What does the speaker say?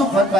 สุขแฟนๆครับป